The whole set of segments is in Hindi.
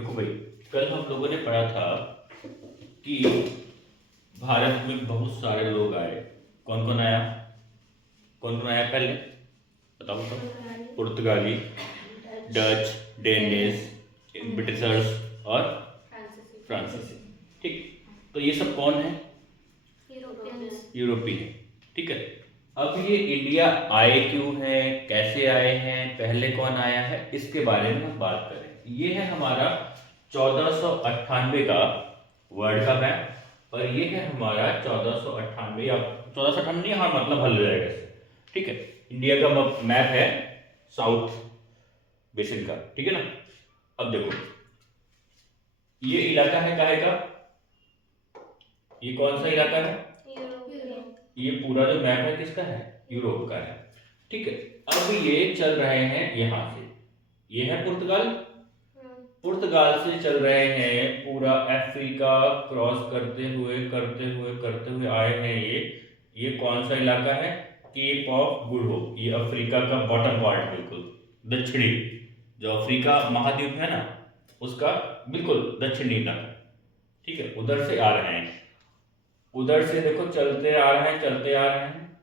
देखो भाई, कल हम लोगों ने पढ़ा था कि भारत में बहुत सारे लोग आए। कौन कौन आया? कौन कौन आया पहले बताओ तो। पुर्तगाली, डच, डेनिश, ब्रिटिशर्स और फ्रांसीसी। ठीक, तो ये सब कौन है? यूरोपीय है। ठीक है, अब ये इंडिया आए क्यों है, कैसे आए हैं, पहले कौन आया है, इसके बारे में हम बात करें। ये है हमारा 1498 का वर्ल्ड का मैप और ये है हमारा 1498 या 1498, हाँ मतलब हल हो जाएगा इससे। ठीक है, इंडिया का मैप है साउथ बेसिन का। ठीक है ना। अब देखो, ये इलाका है काहे का? ये कौन सा इलाका है? ये पूरा जो मैप है किसका है? यूरोप का है। ठीक है, अब ये चल रहे हैं यहां से, ये है पुर्तगाल। पुर्तगाल से चल रहे हैं पूरा अफ्रीका क्रॉस करते हुए आए हैं ये कौन सा इलाका है? Cape of Good Hope. ये अफ्रीका का बॉटम पार्ट, बिल्कुल दक्षिणी, जो अफ्रीका महाद्वीप है ना उसका बिल्कुल दक्षिणी तक। ठीक है, उधर से आ रहे हैं, उधर से देखो चलते आ रहे हैं, चलते आ रहे हैं।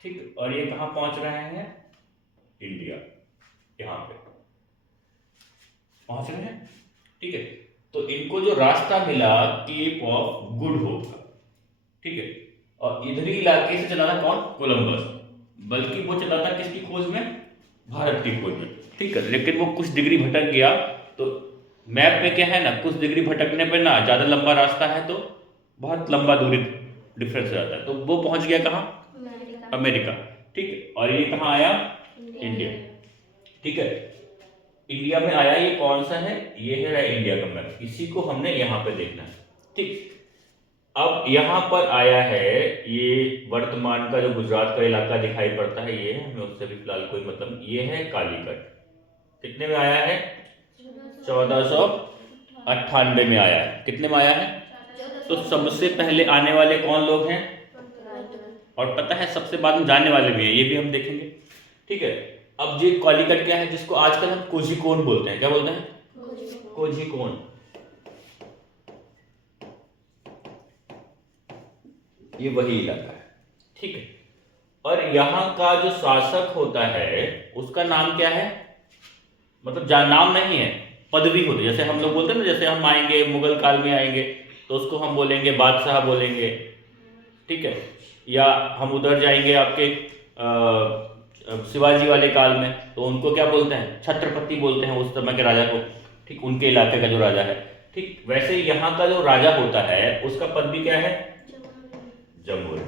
ठीक, और ये कहां पहुंच रहे हैं? इंडिया, यहां पे पहुंच रहे हैं। ठीक है, तो इनको जो रास्ता मिला केप ऑफ गुड होप का। ठीक है, और इधरी इलाके से चला था कौन? कोलंबस। बल्कि वो चला था किसकी खोज में? भारत की खोज में। ठीक है, लेकिन वो कुछ डिग्री भटक गया। तो मैप में क्या है ना, कुछ डिग्री भटकने पे ना ज्यादा लंबा रास्ता है तो बहुत लंबा दूरी डिफरेंस हो जाता है। तो वो पहुंच गया कहाँ? अमेरिका। ठीक है, और ये कहाँ आया? इंडिया। ठीक है, इंडिया में आया। ये कौन सा है? ये है इंडिया का मैप, इसी को हमने यहाँ पे देखना है। ठीक, अब यहाँ पर आया है ये वर्तमान का जो गुजरात का इलाका दिखाई पड़ता है, ये है, हमें उससे भी फिलहाल कोई मतलब। ये है कालीकट। कितने में आया है? 1498 में आया है। कितने में आया है? तो सबसे पहले आने वाले कौन लोग हैं? और पता है सबसे बाद में जाने वाले भी हैं, ये भी हम देखेंगे। ठीक है, अब ये कालीकट क्या है, जिसको आजकल हम कोझिकोड बोलते हैं। क्या बोलते हैं? कोझिकोड। ये वही इलाका है। ठीक है, और यहाँ का जो शासक होता है उसका नाम क्या है? मतलब नाम नहीं है, पदवी होती है। जैसे हम लोग बोलते हैं ना, जैसे हम आएंगे मुगल काल में आएंगे तो उसको हम बोलेंगे बादशाह बोलेंगे। ठीक है, या हम उधर जाएंगे आपके शिवाजी वाले काल में तो उनको क्या बोलते हैं? छत्रपति बोलते हैं उस समय के राजा को। ठीक, उनके इलाके का जो राजा है। ठीक, वैसे यहाँ का जो राजा होता है उसका पदवी क्या है? जमहूरी।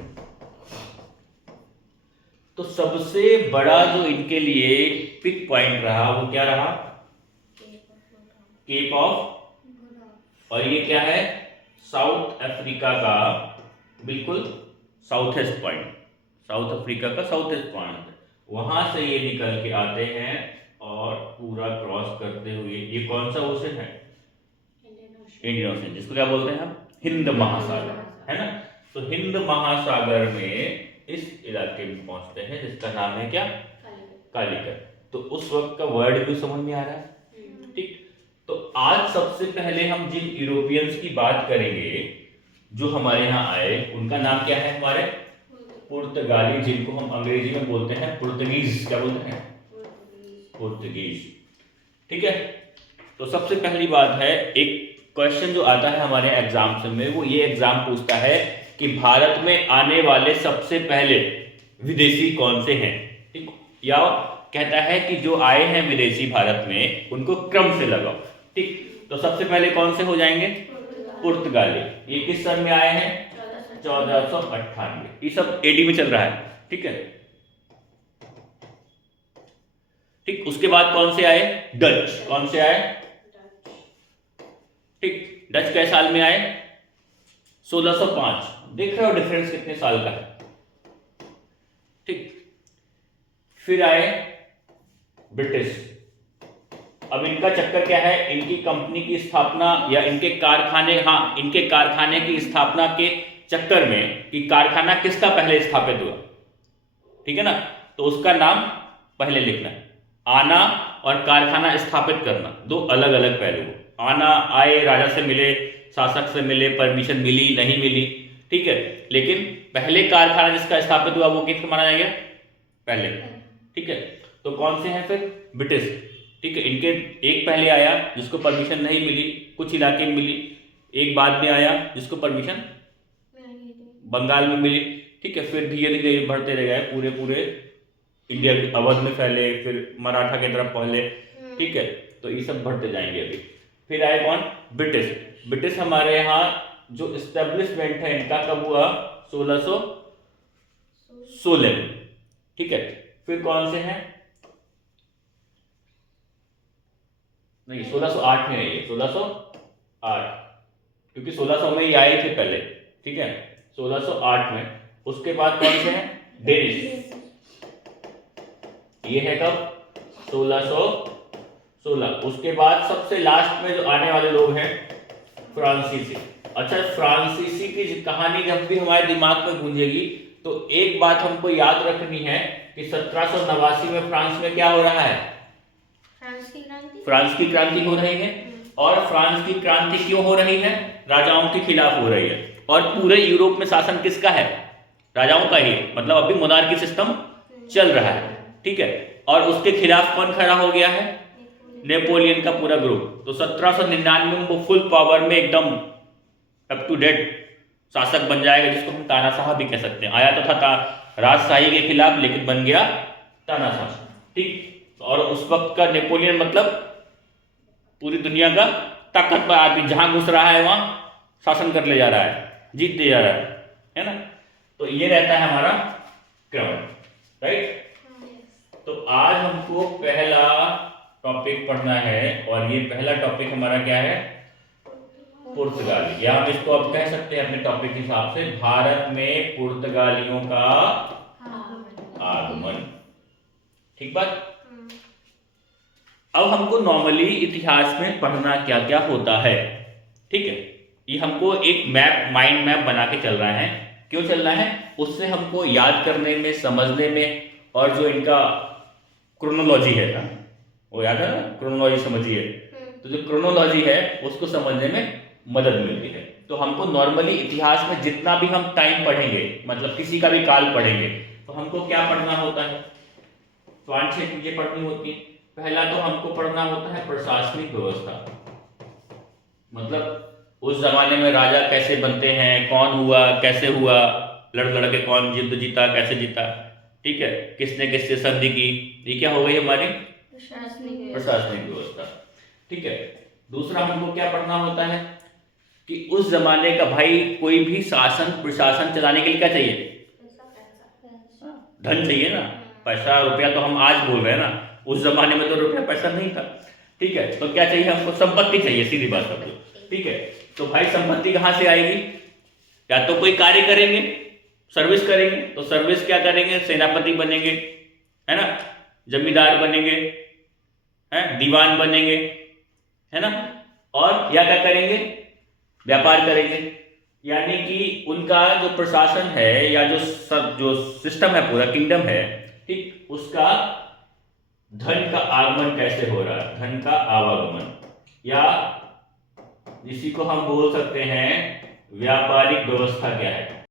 तो सबसे बड़ा जो इनके लिए पिक पॉइंट रहा वो क्या रहा? Cape off. और ये क्या है? साउथ अफ्रीका का बिल्कुल साउथेस्ट पॉइंट, साउथ अफ्रीका का साउथेस्ट पॉइंट। वहां से ये निकल के आते हैं और पूरा क्रॉस करते हुए, ये कौन सा ओशन है? इंडियन ओशन, जिसको क्या बोलते हैं हम? हिंद महासागर, है ना। तो हिंद महासागर में इस इलाके में पहुंचते हैं जिसका नाम है क्या? कालीकट। तो उस वक्त का वर्ड भी समझ में आ रहा है। ठीक, तो आज सबसे पहले हम जिन यूरोपियंस की बात करेंगे जो हमारे यहाँ आए, उनका नाम क्या है? हमारे पुर्तगाली, जिनको हम अंग्रेजी में बोलते हैं पुर्तगीज। क्या बोलते हैं? पुर्तगीज। ठीक है, तो सबसे पहली बात है, एक क्वेश्चन जो आता है हमारे एग्जाम्स में, वो ये एग्जाम पूछता है कि भारत में आने वाले सबसे पहले विदेशी कौन से हैं। ठीक, या कहता है कि जो आए हैं विदेशी भारत में उनको क्रम से लगाओ। ठीक, तो सबसे पहले कौन से हो जाएंगे? पुर्तगाली। ये किस सन में आए हैं? 1498। ये सब एडी में चल रहा है। ठीक है, ठीक, उसके बाद कौन से आए? डच। कौन से आए? ठीक, डच के साल में आए? 1605। देख रहे हो डिफरेंस कितने साल का है। ठीक, फिर आए ब्रिटिश। अब इनका चक्कर क्या है? इनकी कंपनी की स्थापना या इनके कारखाने, हाँ इनके कारखाने की स्थापना के चक्कर में कि कारखाना किसका पहले स्थापित हुआ। ठीक है ना, तो उसका नाम पहले लिखना। आना और कारखाना स्थापित करना दो अलग अलग पहलू। आना आए, राजा से मिले, शासक से मिले, परमिशन मिली नहीं मिली, ठीक है। लेकिन पहले कारखाना जिसका स्थापित हुआ वो किसका माना जाएगा? पहले, ठीक है। तो कौन से हैं फिर? ब्रिटिश, ठीक है। इनके एक पहले आया जिसको परमिशन नहीं मिली, कुछ इलाके में मिली, एक बाद में आया जिसको परमिशन बंगाल में मिली, ठीक है। फिर धीरे धीरे बढ़ते रह गए, पूरे पूरे इंडिया अवध में फैले, फिर मराठा की तरफ पहले, ठीक है। तो ये सब बढ़ते जाएंगे अभी। फिर आए कौन? ब्रिटिश। ब्रिटिश हमारे यहाँ जो इस्टेब्लिशमेंट है इनका कब हुआ? 1616 में, ठीक है। फिर कौन से हैं? नहीं, 1608 में है ये, 1608, क्योंकि 1600 में ही आए थे पहले, ठीक है, 1608 में। उसके बाद कौन से हैं? डेनिश, ये है कब? 1616। उसके बाद सबसे लास्ट में जो आने वाले लोग हैं फ्रांसीसी। अच्छा, फ्रांसीसी की कहानी जब भी हमारे दिमाग में गूंजेगी तो एक बात हमको याद रखनी है कि 1789 में फ्रांस में क्या हो रहा है? फ्रांस की क्रांति हो रही है। और फ्रांस की क्रांति क्यों हो रही है? राजाओं के खिलाफ हो रही है। और पूरे यूरोप में शासन किसका है? राजाओं का ही, मतलब अभी मोनार्की सिस्टम चल रहा है, ठीक है। और उसके खिलाफ कौन खड़ा हो गया है? नेपोलियन का पूरा ग्रुप। तो 1799 में वो फुल पावर में एकदम अप टू डेट शासक बन जाएगा, जिसको हम तानाशाह भी कह सकते हैं। आया तो था राजशाही के खिलाफ, लेकिन बन गया तानाशाह, ठीक। और उस वक्त का नेपोलियन मतलब पूरी दुनिया का ताकतवर आदमी, जहां घुस रहा है वहां शासन कर ले जा रहा है, जीत ले जा रहा है ना। तो ये रहता है हमारा क्रम, राइट। तो आज हमको पहला टॉपिक पढ़ना है, और ये पहला टॉपिक हमारा क्या है? पुर्तगाली, या हम इसको अब कह सकते हैं अपने टॉपिक के हिसाब से, भारत में पुर्तगालियों का आगमन, ठीक बात। अब हमको नॉर्मली इतिहास में पढ़ना क्या क्या होता है, ठीक है। ये हमको एक मैप, माइंड मैप बना के चल रहा है। क्यों चल रहा है? उससे हमको याद करने में, समझने में, और जो इनका क्रोनोलॉजी है ना, वो याद है ना, क्रोनोलॉजी समझिए, तो जो क्रोनोलॉजी है उसको समझने में मदद मिलती है। तो हमको नॉर्मली इतिहास में जितना भी हम टाइम पढ़ेंगे, मतलब किसी का भी काल पढ़ेंगे, तो हमको क्या पढ़ना होता है? 5-6 चीजें पढ़नी होती है। पहला तो हमको पढ़ना होता है प्रशासनिक व्यवस्था, मतलब उस जमाने में राजा कैसे बनते हैं, कौन हुआ, कैसे हुआ, लड़ के कौन युद्ध जीता, कैसे जीता, ठीक है, किसने किससे संधि की। ये क्या हो गई हमारी प्रशासनिक व्यवस्था, ठीक है। दूसरा हमको क्या पढ़ना होता है कि उस जमाने का भाई कोई भी शासन प्रशासन चलाने के लिए क्या चाहिए? धन चाहिए ना, पैसा रुपया। तो हम आज बोल रहे हैं ना, उस जमाने में तो रुपया पैसा नहीं था, ठीक है। तो क्या चाहिए हमको? संपत्ति चाहिए, सीधी बात है, ठीक है। तो भाई संपत्ति कहाँ से आएगी? या तो कोई कार्य करेंगे, सर्विस करेंगे, तो सर्विस क्या करेंगे? सेनापति बनेंगे, है ना, जमींदार बनेंगे, है, दीवान बनेंगे, है ना। और या क्या करेंगे? व्यापार करेंगे। यानी कि उनका जो प्रशासन है, या जो सिस्टम है, पूरा किंगडम है, ठीक, उसका धन का आगमन कैसे हो रहा है, धन का आवागमन, या इसी को हम बोल सकते हैं व्यापारिक व्यवस्था क्या है।